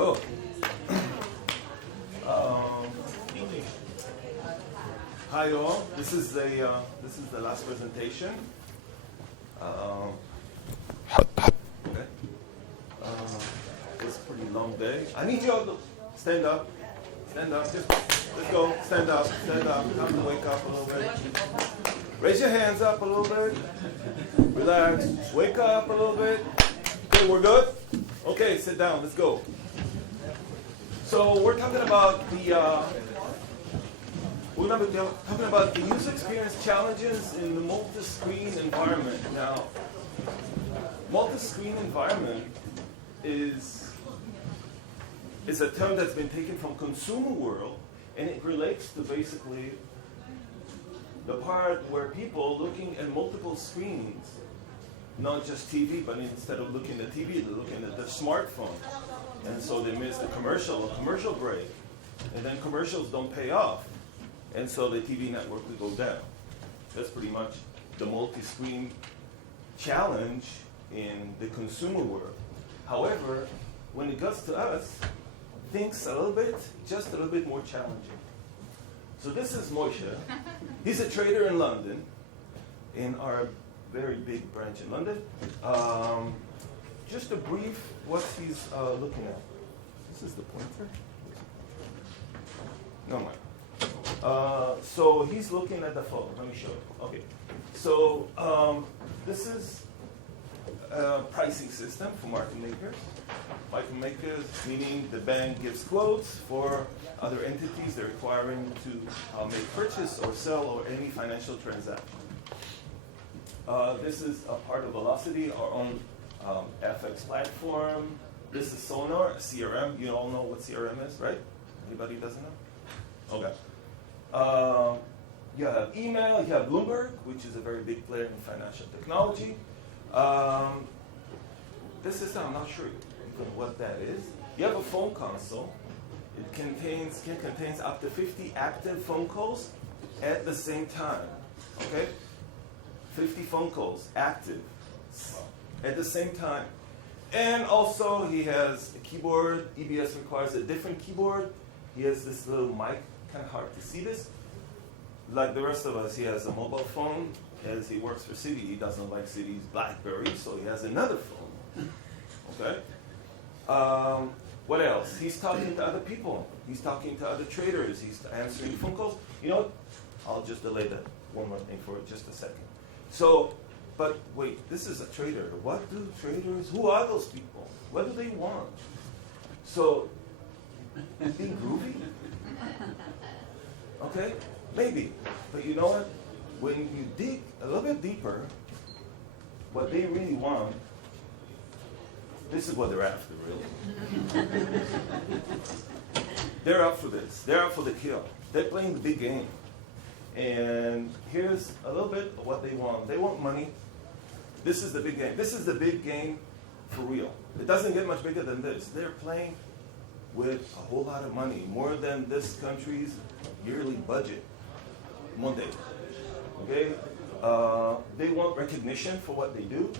טוב. Hi all. This is the last presentation. Okay. It's a pretty long day. I need you all to stand up. Stand up. Just let's go. Stand up. Stand up. Time to wake up a little bit. Raise your hands up a little bit. Relax. Wake up a little bit. Okay, we're good? Okay, sit down. Let's go. So we're talking about the user experience challenges in the multi-screen environment. Now, multi-screen environment is a term that's been taken from consumer world, and it relates to basically the part where people looking at multiple screens, not just TV, but instead of looking at TV, they're looking at the smartphone. And so they miss the commercial break. And then commercials don't pay off. And so the TV network will go down. That's pretty much the multi-screen challenge in the consumer world. However, when it gets to us, things just a little bit more challenging. So this is Moshe. He's a trader in London, in our very big branch in London. Just a brief what he's looking at. This is the pointer. No, mind. So he's looking at the phone. Let me show you. Okay. So this is a pricing system for market makers. Market makers meaning the bank gives quotes for other entities they're requiring to make purchase or sell or any financial transaction. This is a part of Velocity, our own FX platform. This is Sonar, CRM. You all know what CRM is, right? Anybody doesn't know? Okay. You have email, you have Bloomberg, which is a very big player in financial technology. This system, I'm not sure what that is. You have a phone console. It contains up to 50 active phone calls at the same time. Okay? 50 phone calls active at the same time. And also he has a keyboard. EBS requires a different keyboard. He has this little mic, kind of hard to see this. Like the rest of us, he has a mobile phone. As he works for City, he doesn't like City's BlackBerry, so he has another phone. Okay? What else? He's talking to other people. He's talking to other traders. He's answering phone calls. You know what? I'll just delay that one more thing for just a second. So, but wait, this is a trader. Who are those people? What do they want? So, being groovy? Okay? Maybe. But you know what? When you dig a little bit deeper, what they really want, this is what they're after, really. They're up for this. They're up for the kill. They're playing the big game. And here's a little bit of what they want. They want money. This is the big game. This is the big game for real. It doesn't get much bigger than this. They're playing with a whole lot of money, more than this country's yearly budget. One day. Okay? They want recognition for what they do,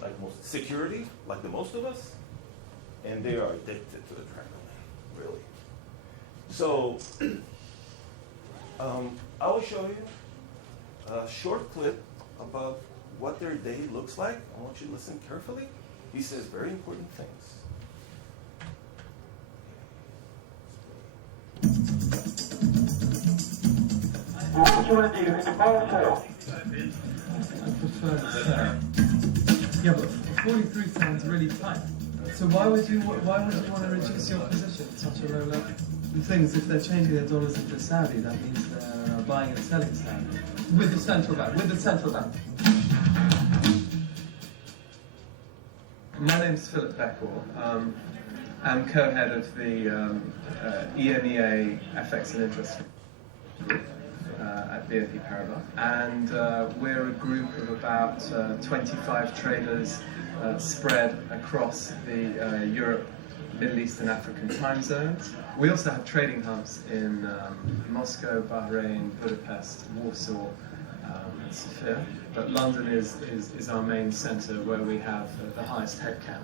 like security, like the most of us, and they are addicted to adrenaline, really. So, I will show you a short clip about what their day looks like. I want you to listen carefully. He says very important things. What you want to do? It's a buy or sell? I prefer to sell. Yeah, but 43 sounds really tight. So why would you want to reduce your position at such a low level? The thing is, if they're changing their dollars into Saudi, that means they're buying and selling Saudi. With the central bank. My name's Philip Beckle. I'm co-head of the EMEA FX and Interest Group at BNP Paribas. And we're a group of about 25 traders spread across the Europe, Middle East and African time zones. We also have trading hubs in Moscow, Bahrain, Budapest, Warsaw, and Sofia. But London is our main centre where we have the highest headcount.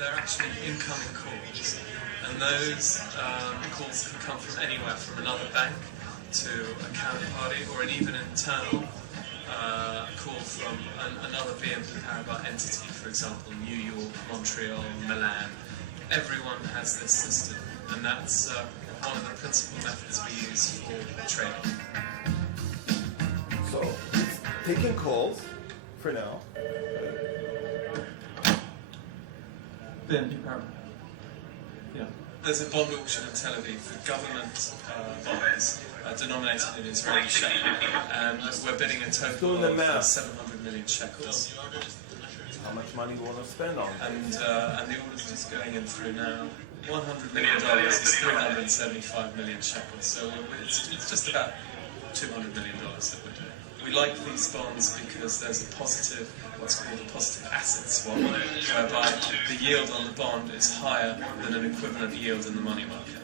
they're actually incoming calls. And those calls can come from anywhere, from another bank to a counterparty, or an even internal call from another BNP Paribas entity, for example, New York, Montreal, Milan. Everyone has this system, and that's one of the principal methods we use for trading. So, taking calls for now. BNP Paribas. Yeah. There's a bond auction in Tel Aviv for government bonds denominated in Israeli shekel, and we're bidding a total of 700 million shekels. How much money do you want to spend on it? And the order's just going in through now. $100 million is 375 million shekels, so it's just about $200 million that we're doing. We like these bonds because there's a positive, what's called a positive asset swap, whereby the yield on the bond is higher than an equivalent yield in the money market.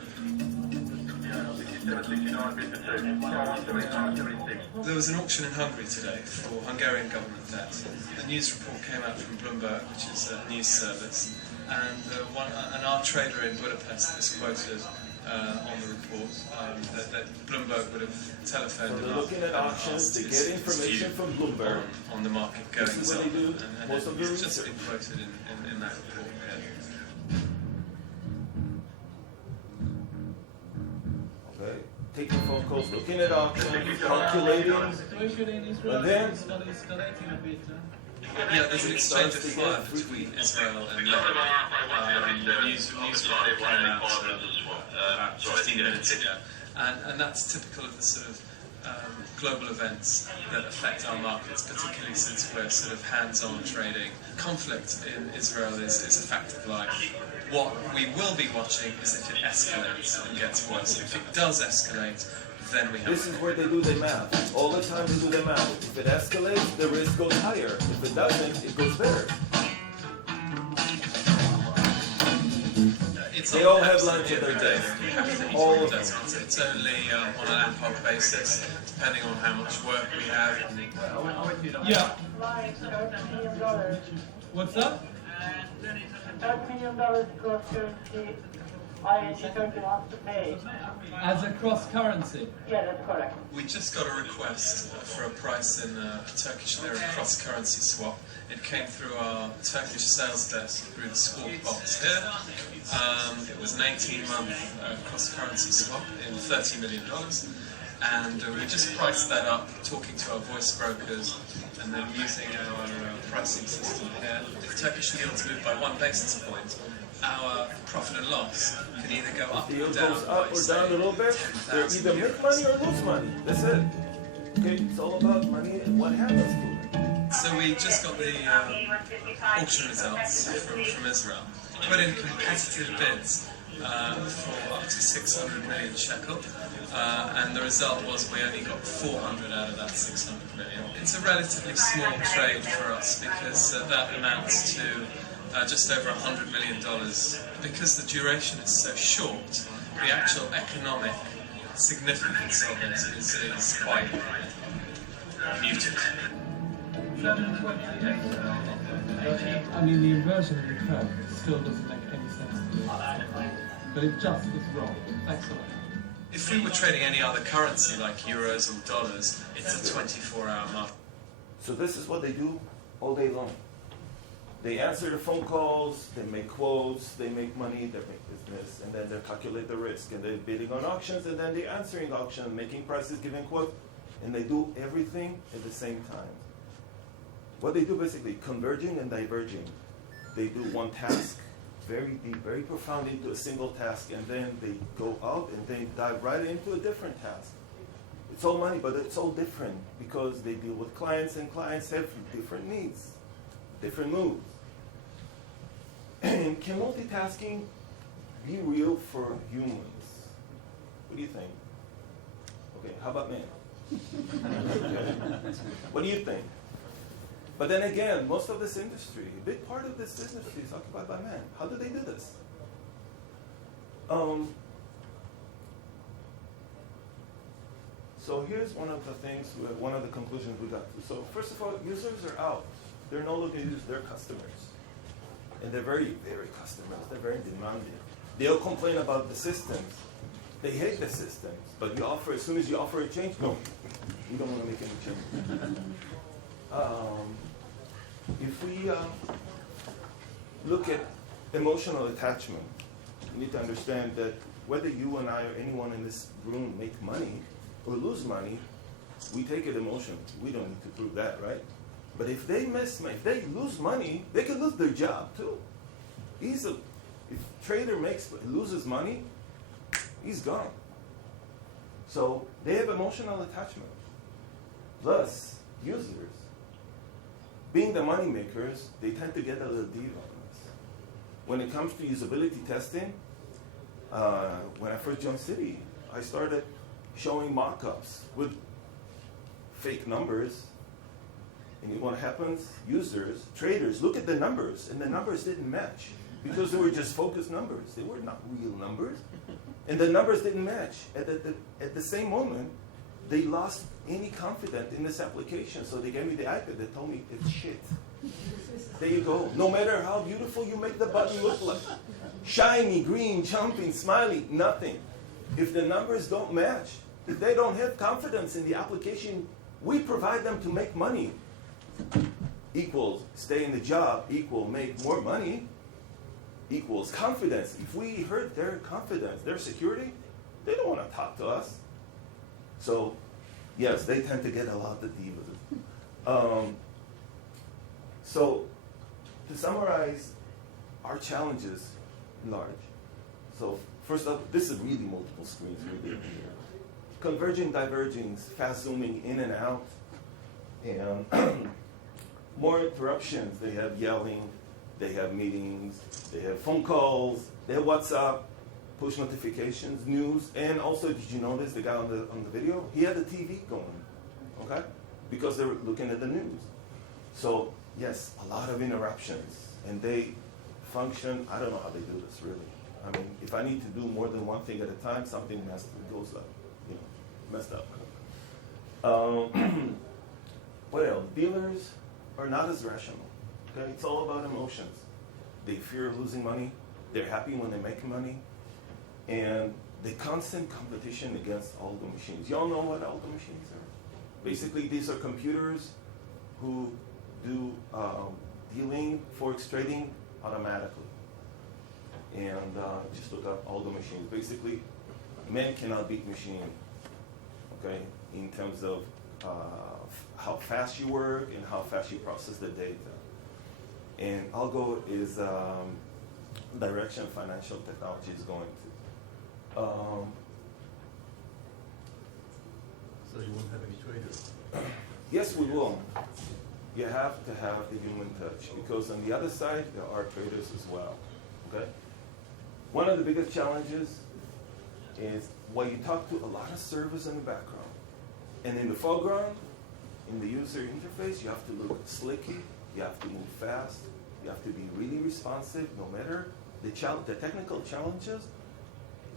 There was an auction in Hungary today for Hungarian government debt. The news report came out from Bloomberg, which is a news service, and our trader in Budapest is quoted on the report that Bloomberg would have telephoned so they're looking at auctions, they get information from Bloomberg on the market goings on, and it's just been quoted in that report. Okay, taking phone calls, looking at auctions, calculating, and then yeah, there's an exchange of fire between Israel and Lebanon. The news report came out about 15 minutes ago, and that's typical of the sort of global events that affect our markets, particularly since we're sort of hands-on trading. Conflict in Israel is a fact of life. What we will be watching is if it escalates and gets worse. If it does escalate, then we have... This is where they do their math. All the time they do their math. If it escalates, the risk goes higher. If it doesn't, it goes better. They all have lunch at their day. All of them. It's only on an ad hoc basis, depending on how much work we have. Yeah. What's that? $30 million cross currency. Turkey wants to pay. As a cross currency? Yeah, that's correct. We just got a request for a price in a Turkish lira cross currency swap. It came through our Turkish sales desk through the squawk box here. It was an 18-month cross currency swap in $30 million. And we just priced that up, talking to our voice brokers, and then using our pricing system here. If Turkish yields move by 1 basis point, our profit and loss can either go up the yield or down. goes up or down a little bit. They either make money or lose money. That's it. Okay, it's all about money and what happens to it. So we just got the auction results from Israel. Put in competitive bids for up to 600 million shekel, and the result was we only got 400 out of that 600 million. It's a relatively small trade for us because that amounts to just over $100 million. Because the duration is so short, the actual economic significance of it is quite muted. I mean, the inversion of the curve still doesn't make any sense to me. But it just is wrong. Thanks a lot. If we were trading any other currency like euros or dollars, it's a 24-hour market. So this is what they do all day long. They answer the phone calls, they make quotes, they make money, they make business, and then they calculate the risk. And they're bidding on auctions, and then they're answering auctions, making prices, giving quotes, and they do everything at the same time. What they do basically, converging and diverging. They do one task, very deep, very profound into a single task, and then they go out and they dive right into a different task. It's all money, but it's all different because they deal with clients, and clients have different needs, different moves. And can multitasking be real for humans? What do you think? Okay, how about men? What do you think? But then again, most of this industry, a big part of this industry is occupied by men. How do they do this? So here's one of the things, one of the conclusions we got to. So first of all, users are out. They're no longer users, they're customers. And they're very, very customers. They're very demanding. They'll complain about the systems. They hate the systems. But you offer, as soon as you offer a change, no, we don't want to make any change. If we look at emotional attachment, you need to understand that whether you and I or anyone in this room make money or lose money, we take it emotionally. We don't need to prove that, right? But if they lose money, they can lose their job too. Easily. If a trader loses money, he's gone. So they have emotional attachment. Plus, users, being the money makers, they tend to get a little deal on this. When it comes to usability testing, when I first joined סיטי, I started showing mock-ups with fake numbers. And you know what happens? Users, traders, look at the numbers, and the numbers didn't match because they were just focused numbers. They were not real numbers. And the numbers didn't match. At the same moment, they lost any confidence in this application. So they gave me the iPad. They told me it's shit. There you go. No matter how beautiful you make the button look like. Shiny, green, jumping, smiley, nothing. If the numbers don't match, if they don't have confidence in the application we provide them to make money, equals stay in the job, equal make more money, equals confidence. If we hurt their confidence, their security, they don't want to talk to us. So, yes, they tend to get a lot of divas. So, to summarize our challenges, large. So, first up, this is really multiple screens really here. Converging, diverging, fast zooming in and out, and more interruptions. They have yelling, they have meetings, they have phone calls, they have WhatsApp, push notifications, news, and also, did you notice the guy on the video? He had the TV going, okay? Because they were looking at the news. So, yes, a lot of interruptions, and they function, I don't know how they do this, really. I mean, if I need to do more than one thing at a time, something goes up, messed up. What else? Dealers are not as rational, okay? It's all about emotions. They fear losing money, they're happy when they make money, and the constant competition against all the machines. Y'all know what all the machines are? Basically, these are computers who do dealing, forex trading automatically. And just look up all the machines. Basically, men cannot beat machine, okay, in terms of how fast you work and how fast you process the data. And Algo is direction financial technology is going to. So you won't have any traders? Yes, we will. You have to have the human touch because on the other side, there are traders as well, okay? One of the biggest challenges is when you talk to a lot of servers in the background. And in the foreground, in the user interface, you have to look slicky, you have to move fast, you have to be really responsive, no matter the technical challenges,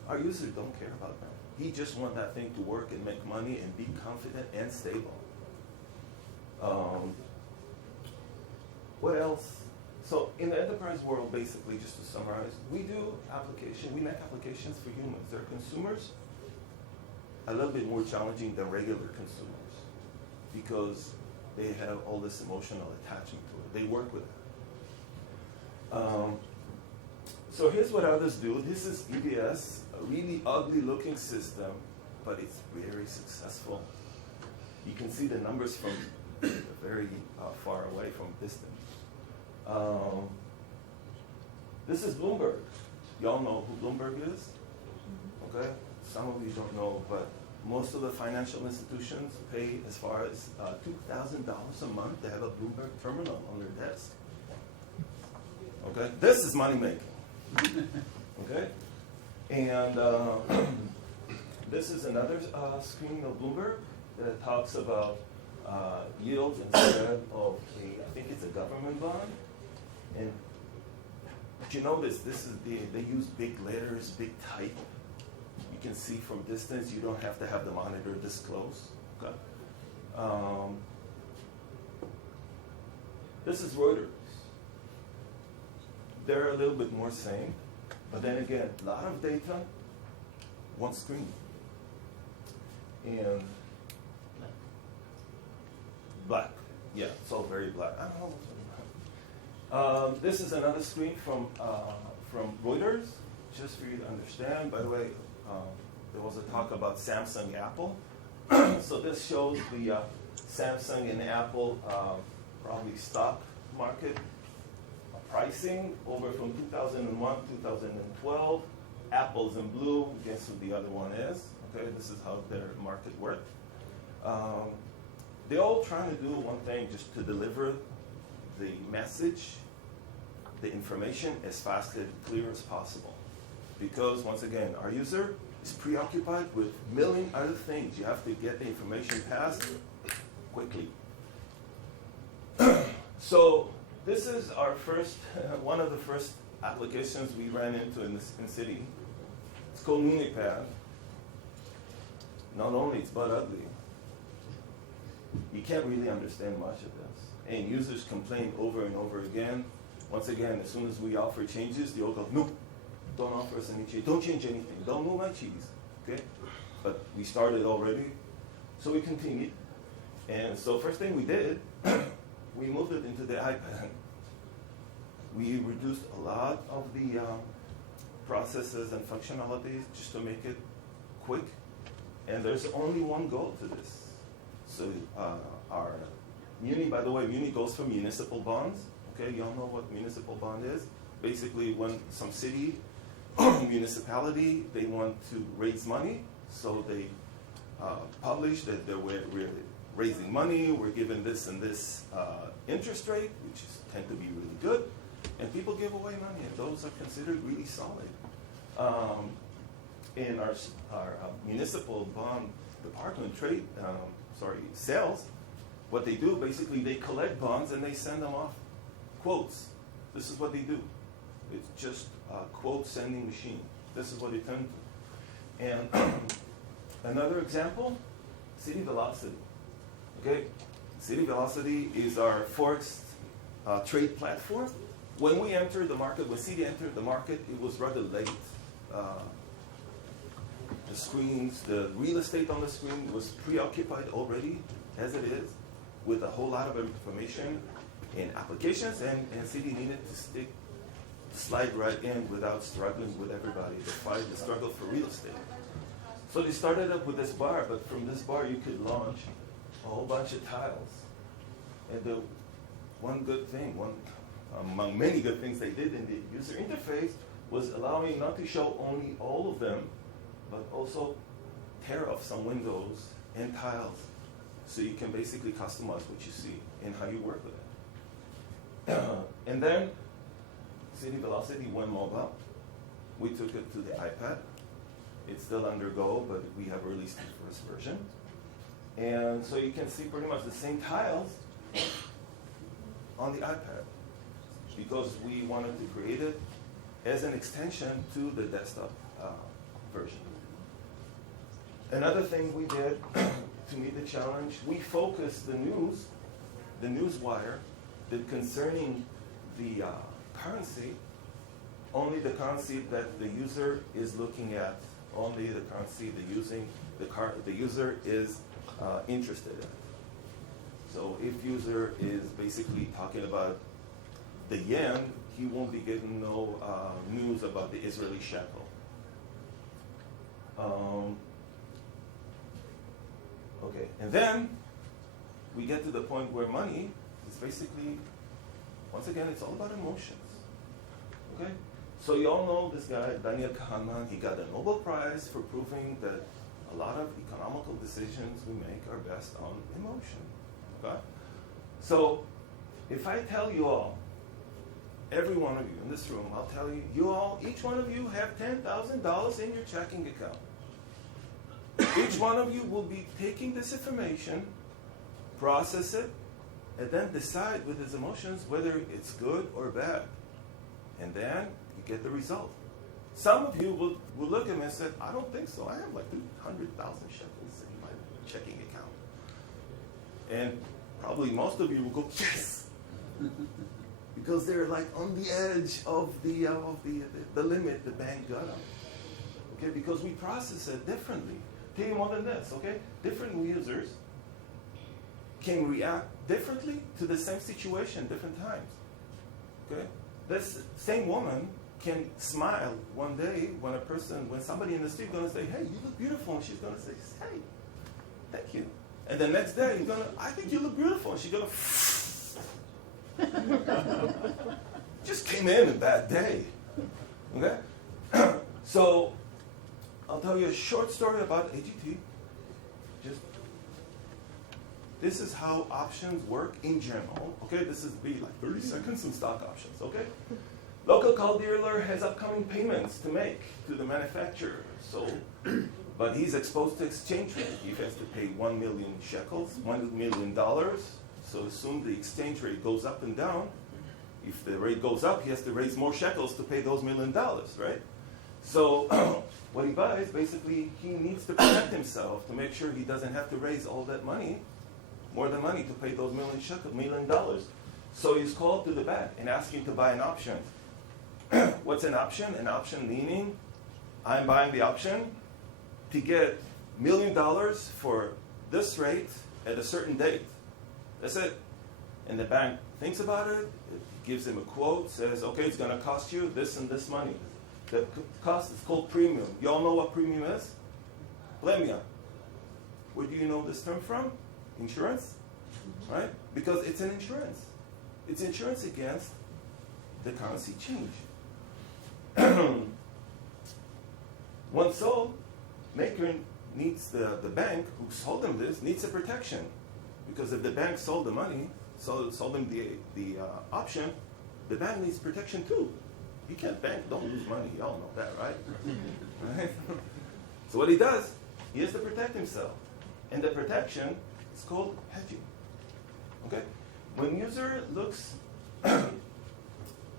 our users don't care about them. He just wants that thing to work and make money and be confident and stable. What else? So in the enterprise world, basically, just to summarize, we make applications for humans. They're consumers, a little bit more challenging than regular consumers because they have all this emotional attachment to it. They work with it. So here's what others do. This is EBS, a really ugly looking system, but it's very successful. You can see the numbers from very far away from distance. This is Bloomberg. Y'all know who Bloomberg is? Okay? Some of you don't know, but most of the financial institutions pay as far as $2,000 a month to have a Bloomberg terminal on their desk. Okay? This is money making. Okay? And this is another screen of Bloomberg that talks about yields instead of I think it's a government bond. And but you notice this is they use big letters, big type. You can see from distance. You don't have to have the monitor this close. Okay. This is Reuters. they're a little bit more sane. But then again, a lot of data, one screen. And black. Yeah, it's all very black. I don't know. This is another screen from Reuters, just for you to understand. By the way, there was a talk about Samsung, Apple. So this shows the Samsung and Apple probably stock market pricing over from 2001, 2012. Apple's in blue. Guess who the other one is? Okay, this is how their market worked. They're all trying to do one thing, just to deliver the message, the information as fast and clear as possible. Because once again, our user is preoccupied with a million other things. You have to get the information passed quickly. So this is our first, one of the first applications we ran into in City. It's called Unipad. Not only it's but ugly, you can't really understand much of this. And users complain over and over again. Once again, as soon as we offer changes, they all go, no, don't offer us any change. Don't change anything. Don't move my cheese. Okay? But we started already, so we continued. And so first thing we did, we moved it into the iPad. We reduced a lot of the processes and functionalities just to make it quick. And there's only one goal to this. So our Muni, by the way, Muni goes for municipal bonds. Okay, you all know what municipal bond is. Basically, when some city or municipality, they want to raise money, so they publish that we're raising money, we're given this and this interest rate, which tend to be really good, and people give away money, and those are considered really solid. In our municipal bond department, sales, what they do, basically they collect bonds and they send them off. Quotes. This is what they do. It's just a quote sending machine. This is what they turn to. And another example, City Velocity. Okay, City Velocity is our Forex trade platform. When we entered the market, when City entered the market, it was rather late. The screens, the real estate on the screen was preoccupied already, as it is, with a whole lot of information and applications, and City needed to slide right in without struggling with everybody, the fight, the struggle for real estate. So they started up with this bar, but from this bar you could launch a whole bunch of tiles. And the one good thing, one among many good things they did in the user interface was allowing not to show only all of them, but also tear off some windows and tiles, so you can basically customize what you see and how you work with it. And then City Velocity went mobile. We took it to the iPad. It's still under go, but we have released the first version. And so you can see pretty much the same tiles on the iPad, because we wanted to create it as an extension to the desktop version. Another thing we did to meet the challenge, we focused the news wire, concerning the currency, only the currency that the user is looking at, only the currency the user is interested in. So if user is basically talking about the yen, he won't be getting no news about the Israeli shekel. Okay, and then we get to the point where money is basically, once again, it's all about emotions. Okay? So you all know this guy, Daniel Kahneman. He got a Nobel Prize for proving that a lot of economical decisions we make are based on emotion. Okay? So if I tell you all, every one of you in this room, I'll tell you, you all, each one of you have $10,000 in your checking account. Each one of you will be taking this information, process it, and then decide with his emotions whether it's good or bad. And then you get the result. Some of you will look at me and say, I don't think so. I have like 200,000 shekels in my checking account. And probably most of you will go, yes! because they're like on the edge of the limit the bank got them. Okay, because we process it differently. Tell you more than this, okay? Different users can react differently to the same situation different times. Okay? This same woman can smile one day when somebody in the street is going to say, hey, you look beautiful, and she's going to say, hey, thank you. And the next day, you're going to, I think you look beautiful, and she's going to, just came in a bad day. Okay? So, I'll tell you a short story about AGT. This is how options work in general. Okay, this is be like 30 seconds in stock options. Okay, local car dealer has upcoming payments to make to the manufacturer. So, but he's exposed to exchange rate. He has to pay 1 million shekels, $1 million. So assume the exchange rate goes up and down. If the rate goes up, he has to raise more shekels to pay those $1 million, right? So what he buys, basically, he needs to protect himself to make sure he doesn't have to raise all that money, more than money to pay those $1 million. So he's called to the bank and asking to buy an option. What's an option? An option meaning I'm buying the option to get $1 million for this rate at a certain date. That's it. And the bank thinks about it, gives him a quote, says, okay, it's going to cost you this and this money. The cost is called premium. You all know what premium is? Premium. Where do you know this term from? Insurance, right? Because it's an insurance. It's insurance against the currency change. Once sold, maker needs the bank who sold them this needs a protection, because if the bank sold the money, sold them the option, the bank needs protection too. You can't bank, don't lose money. Y'all know that, right? Right? So what he does, he has to protect himself, and the protection is called hedging. Okay? When user looks at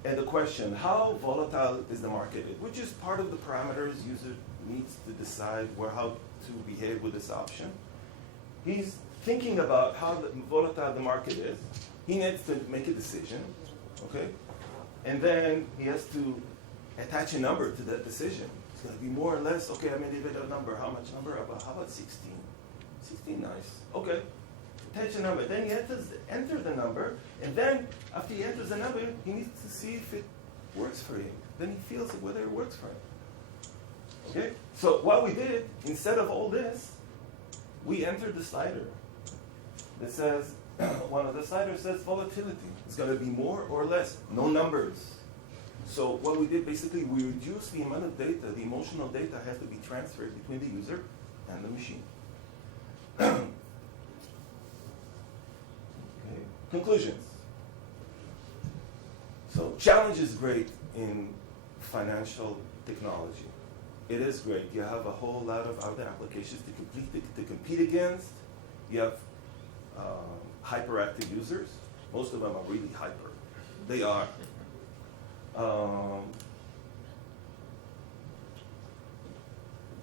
the question, how volatile is the market, which is part of the parameters user needs to decide how to behave with this option, he's thinking about how volatile the market is. He needs to make a decision, okay? And then he has to attach a number to that decision. It's going to be more or less, okay, I'm going to give it a number. How much number? How about 16? 16, nice. Okay. Attach a number. Then he enters the number, and then after he enters the number, he needs to see if it works for him. Then he feels whether it works for him. Okay? So what we did, instead of all this, we entered the slider that says, one of the sliders says volatility. It's going to be more or less, no numbers. So what we did, basically, we reduced the amount of data, the emotional data has to be transferred between the user and the machine. Okay. Conclusions. So challenge is great in financial technology. It is great. You have a whole lot of other applications to compete against. You have hyperactive users. Most of them are really hyper. They are.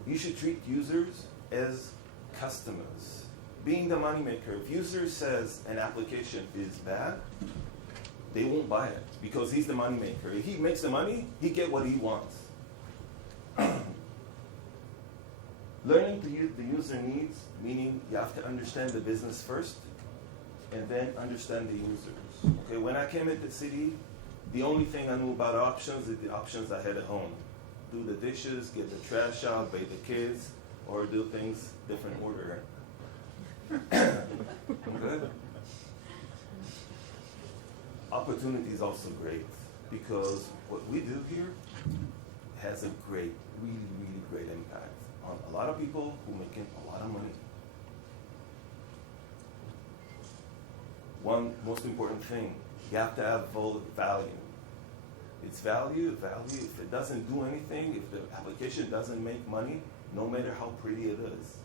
You should treat users as customers. Being the moneymaker, if user says an application is bad, they won't buy it because he's the moneymaker. If he makes the money, he get what he wants. Learning to use the user needs, meaning you have to understand the business first and then understand the users. Okay, when I came into City, the only thing I knew about options is the options I had at home. Do the dishes, get the trash out, bathe the kids, or do things different order. Okay? Opportunity is also great because what we do here has a great, really, really great impact on a lot of people who are making a lot of money. One most important thing, you have to have value. It's value. If it doesn't do anything, if the application doesn't make money, no matter how pretty it is,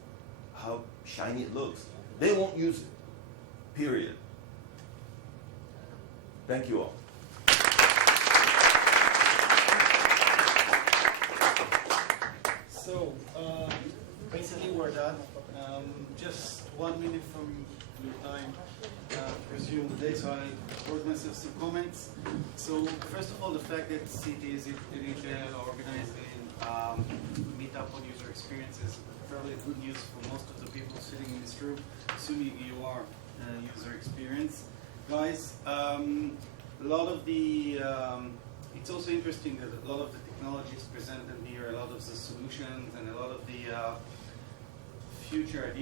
how shiny it looks, they won't use it. Period. Thank you all. So, basically we're done. Just 1 minute from your time to resume the day, so I wrote myself some comments. So first of all, the fact that סיטי is organizing meetup on user experience is fairly good news for most of the people sitting in this room, assuming you are user experience. Guys, a lot of the, it's also interesting that a lot of the technologies presented here, a lot of the solutions and a lot of the future ideas